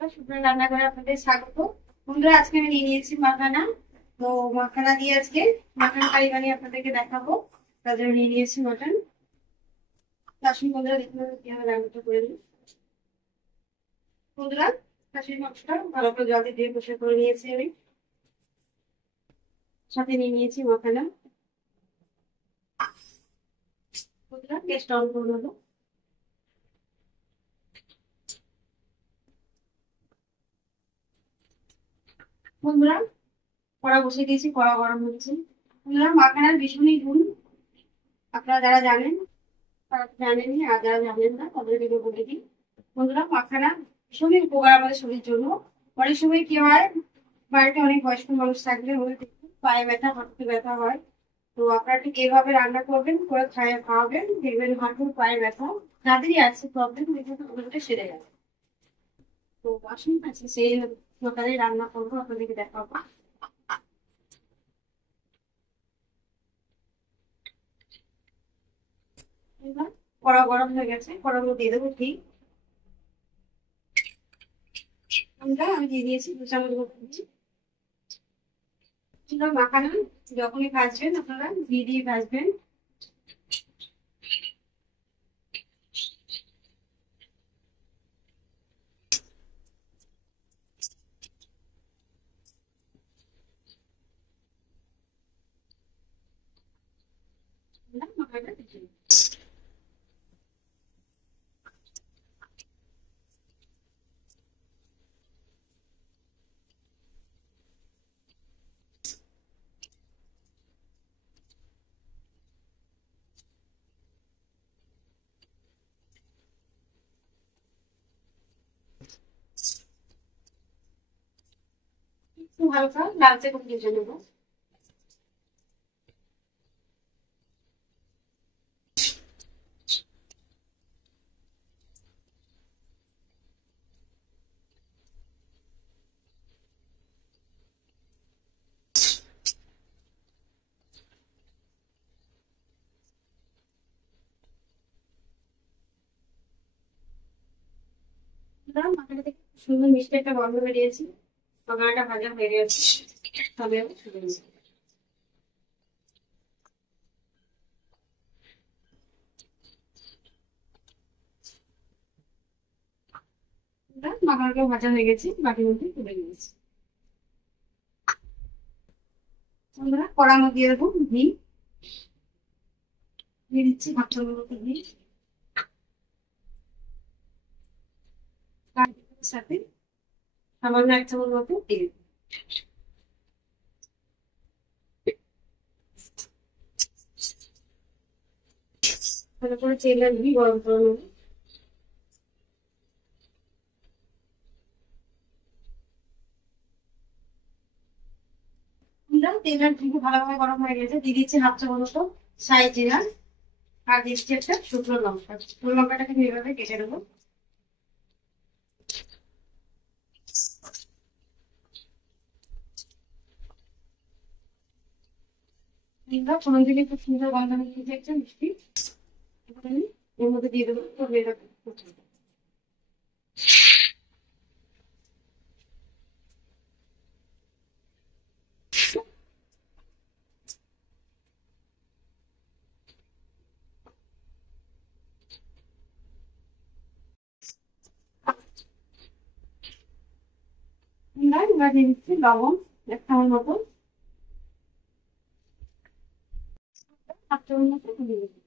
শুকনো রান্না করে আপনাদের স্বাগত। বন্ধুরা, আজকে আমি নিয়ে নিয়েছি মাখানা। তো মাখানা দিয়ে আজকে মাটন কারি বানিয়ে আপনাদেরকে দেখাবো। তার জন্য নিয়ে নিয়েছি মাটন। আসুন বন্ধুরা, দেখুন কিভাবে রান্নাটা করে নিই। বন্ধুরা, খাসির মাংসটা ভালো করে জল দিয়ে পরিষ্কার করে নিয়েছি আমি। সাথে নিয়ে নিয়েছি মাখানা। বন্ধুরা, গ্যাসটা অন করে নেবো। বন্ধুরা, কড়া বসিয়ে দিয়েছি, কড়া গরম হচ্ছে। বন্ধুরা, মাখানার ভীষণই গুণ। আপনারা যারা জানেন তারা জানেনই, আর যারা জানেন না তাদেরকে বলে দিই। বন্ধুরা, মাখানা ভীষণই উপকার আমাদের শরীরের জন্য। অনেক সময় কি হয়, বাড়িতে অনেক বয়স্ক মানুষ থাকলে ওদের পায়ে ব্যথা, হাঁটুতে ব্যথা হয়। তো আপনারা ঠিক এইভাবে রান্না করবেন, করে খাওয়াবেন, দেখবেন হাঁটুর পায়ে ব্যথা যাদেরই আছে প্রবলেম, দেখবেন ওগুলোটা সেরে যাবে। তো আসুন আছে সেই প্রকারে রান্না করবো, আপনাদেরকে দেখাবো। এবার কড়া গরম হয়ে গেছে, কড়ার মধ্যে দিয়ে দেবো ঘি। আমি দিয়ে দিয়েছি 2 চামচ মতো ঘি। মাখানা যখনই ভাজবেন আপনারা ঘি দিয়ে ভাজবেন। মাখানাটা ভেজে নেব। একটু হালকা লালচে করে ভেজে নেবো। মাখানা থেকে সুন্দর মিষ্টি একটা গন্ধ বেরিয়েছে। মাখানাটা ভাজা হয়ে গেছে, তবে আমি তুলে নেব। মাখানাটা ভাজা হয়ে গেছে, বাটির মধ্যে তুলে নিয়েছি। আমরা কড়ার মধ্যে দিয়ে দেবো ঘি। দিয়ে দিচ্ছি 1/2 চামচ মতো ঘি। তার সাথে সামান্য 1 চামচ মতো তেল। ভালো করে তেল আর ঘি গরম করে নেবো। তেল আর ঘি ভালোভাবে গরম হয়ে গেছে, দিয়ে দিচ্ছি 1/2 চামচ মতো সাই জিরা। আর দিচ্ছি একটা শুকনো লঙ্কা। শুকনো লঙ্কাটাকে এইভাবে কেটে নেবো। কিংবা কোনো দিকে খুব সুন্দর গন্ধ মিশিয়ে একটা মিষ্টি আমি এর মধ্যে দিয়ে দেবো। তো মেয়েটাকে এবার দিয়ে দিচ্ছি লবণ 1 চামচ মতো। 1 চামচ মতো দিয়ে দেবো।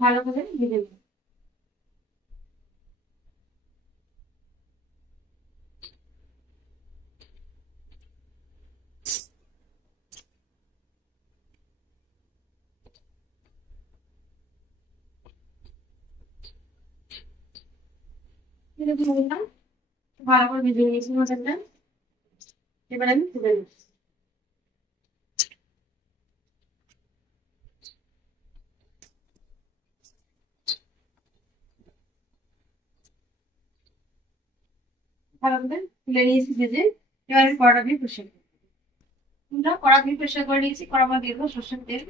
ভালো করে ভেজে নেবো। ভালো করে ভেজে নিয়েছি মশলাটা। এবার আমি তুলে নিচ্ছি। ভালো করে তুলে নিয়েছি ভেজে। এবার আমি কড়াটা দিয়ে পরিষ্কার করবো। আমরা কড়া দিয়ে পরিষ্কার করে নিয়েছি, কড়া মধ্যে দিয়ে দেবো সর্ষের তেল।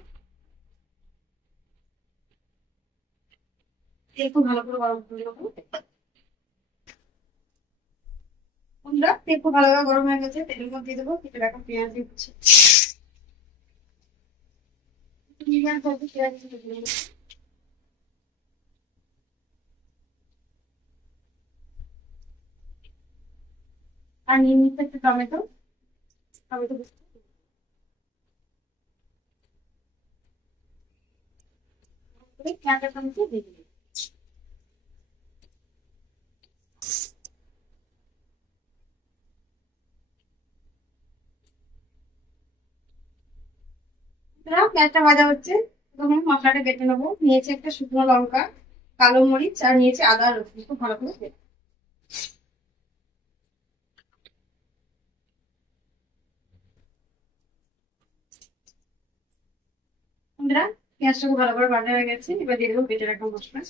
তেল খুব ভালো করে গরম করে নেবো। বন্ধুরা তেল খুব ভালোভাবে গরম হয়ে গেছে, তেলের মধ্যে দিয়ে দেবো কেটে রাখা পেঁয়াজ দিচ্ছি। পেঁয়াজ দিয়ে দেবো। আর নিয়ে নিতে একটু টমেটো। টমেটো পেঁয়াজের টমেটো দিয়ে দিবি। পেঁয়াজটা ভাজা হচ্ছে, তখন মশলাটা বেটে নেবো। নিয়েছি একটা শুকনো লঙ্কা, কালো মরিচ, আর নিয়েছি আদা রসুন। খুব ভালো করে বেটে বন্ধুরা, পেঁয়াজটা খুব ভালো করে বাটা হয়ে গেছে। এবার দিয়ে দেবো বেটে রাখা মশলা।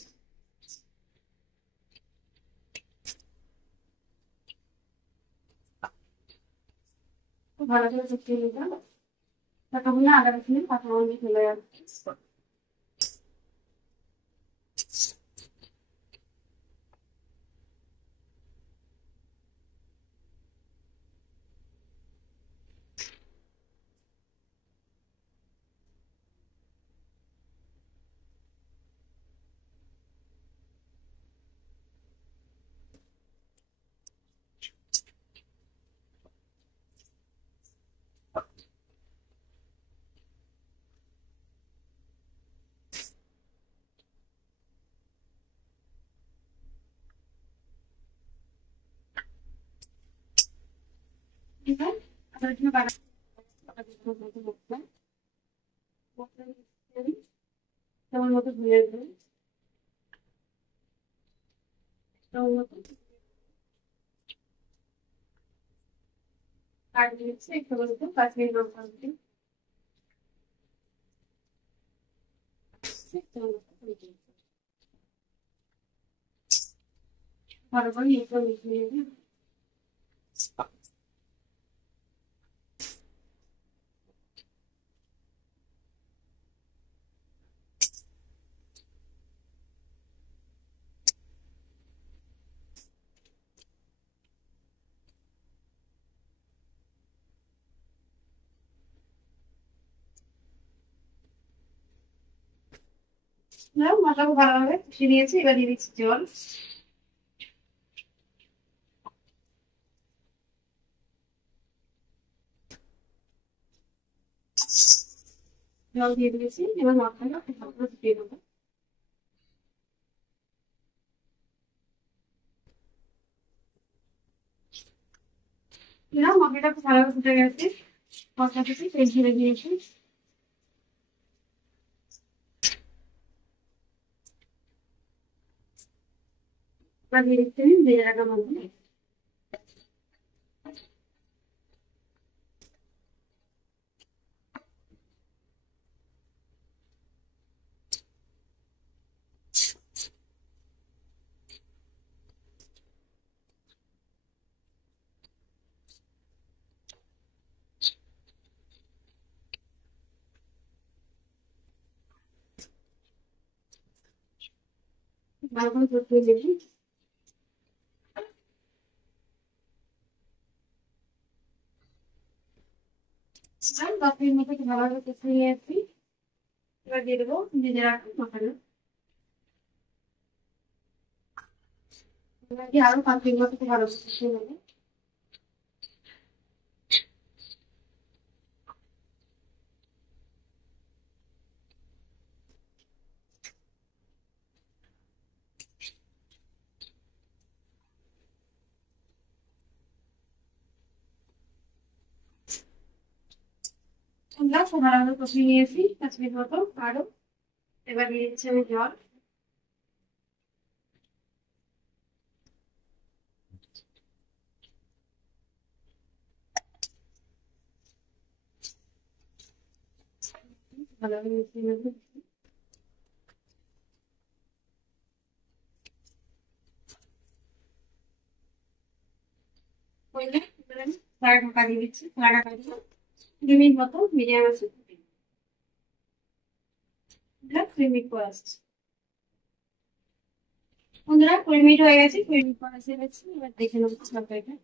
খুব ভালো করে কষিয়ে নিলাম। ততক্ষণ না আদা রসুনের কাঁচা গন্ধ চলে যাচ্ছে। এবার আদা রসুনের বাটা মশলা তেমন মতো ধুয়ে দেবো। তেমন মতো আর দিয়েছি একটু বলতে কাশ্মীরি লঙ্কা গুঁড়ো। ভালো করে একটু মিশিয়ে নেবো। মশলা খুব ভালোভাবে কষিয়ে নিয়েছি, এবার দিয়ে দিচ্ছি জল। জল দিয়ে দিয়েছি, এবার মশলাটা খুব ভালো করে ফুটিয়ে দেবো। মশলাটা খুব ভালো করে ফুটে গেছে, মশলা থেকে তেল ছেড়ে দিয়েছি। এবার দিয়ে দিচ্ছি ভেজে রাখা মশলা। ভালো করে কষিয়ে নেবো। আর 10 মিনিট মতো ভালোভাবে কষিয়ে নিয়েছি। এবার দিয়ে দেবো ভেজে রাখা মশলা। এবার দিয়ে আরো 5 মিনিট মতো ভালো করে কষিয়ে নেবো। খুব ভালোভাবে কষিয়ে নিয়েছি 5 মিনিট মতো আরো। এবার দিয়ে দিচ্ছি আমি জল। ভালোভাবে মিশিয়ে নেবো। কড়া ঢাকা দিয়ে দিচ্ছি, কড়া ঢাকা দিয়ে 2 মিনিট মতো মিডিয়াম আছে 3 মিনিট পর আসছে। বন্ধুরা 20 মিনিট হয়ে গেছে, 20 মিনিট পর এসে গেছে। এবার দেখে নেবো তরকারিটা।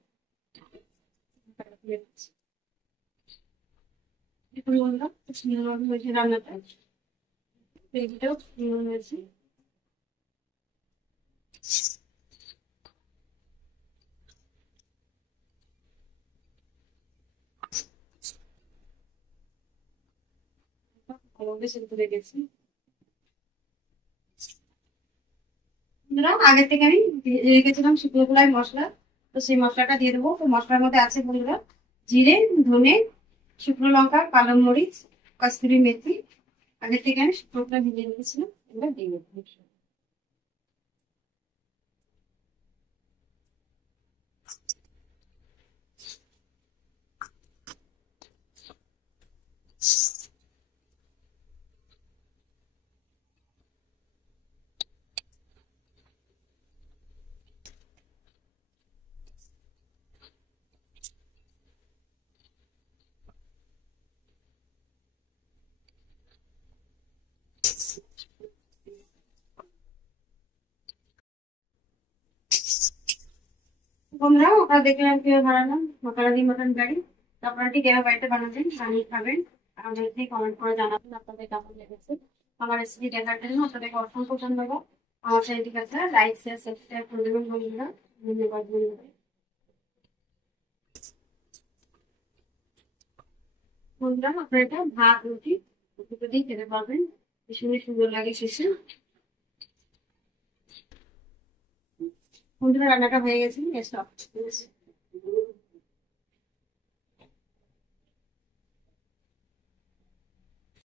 দেখুন বন্ধুরা খুব সুন্দর হয়েছে রান্নাটা, গ্রেভিটাও সুন্দর হয়েছে। ভালোভাবে সেদ্ধ হয়ে গেছে। বন্ধুরা আগে থেকে আমি ভেজে রেখেছিলাম শুকনো খোলায় মশলা, তো সেই মশলাটা দিয়ে দেবো। তো মশলার মধ্যে আছে বন্ধুরা জিরে, ধনে, শুকনো লঙ্কা, কালো মরিচ, কস্তুরি মেথি। আগে থেকে আমি শুকনো খোলায় ভেজে রেখেছিলাম, এবার দিয়ে দেবো। বন্ধুরা ওটা দেখলাম কিভাবে বানালাম মশলা দিয়ে মটন কারি। তো আপনারা ঠিক এভাবে বাড়িতে বানাবেন, বানিয়ে খাবেন। আমাদেরকে কমেন্ট করে জানাবেন আপনাদের কেমন লেগেছে। আমার রেসিপি দেখার জন্য আপনাদেরকে অসংখ্য ধন্যবাদ। আমার চ্যানেলটিকে আপনারা লাইক, শেয়ার, সাবস্ক্রাইব করে দেবেন বন্ধুরা। ধন্যবাদ বন্ধুরা। বন্ধুরা আপনারা এটা ভাত, রুটি দুটো দিয়ে খেতে পারবেন, ভীষণই সুন্দর লাগে শেষে। বন্ধুরা রান্নাটা হয়ে গেছে, গ্যাসটা অফ করে দিয়েছি।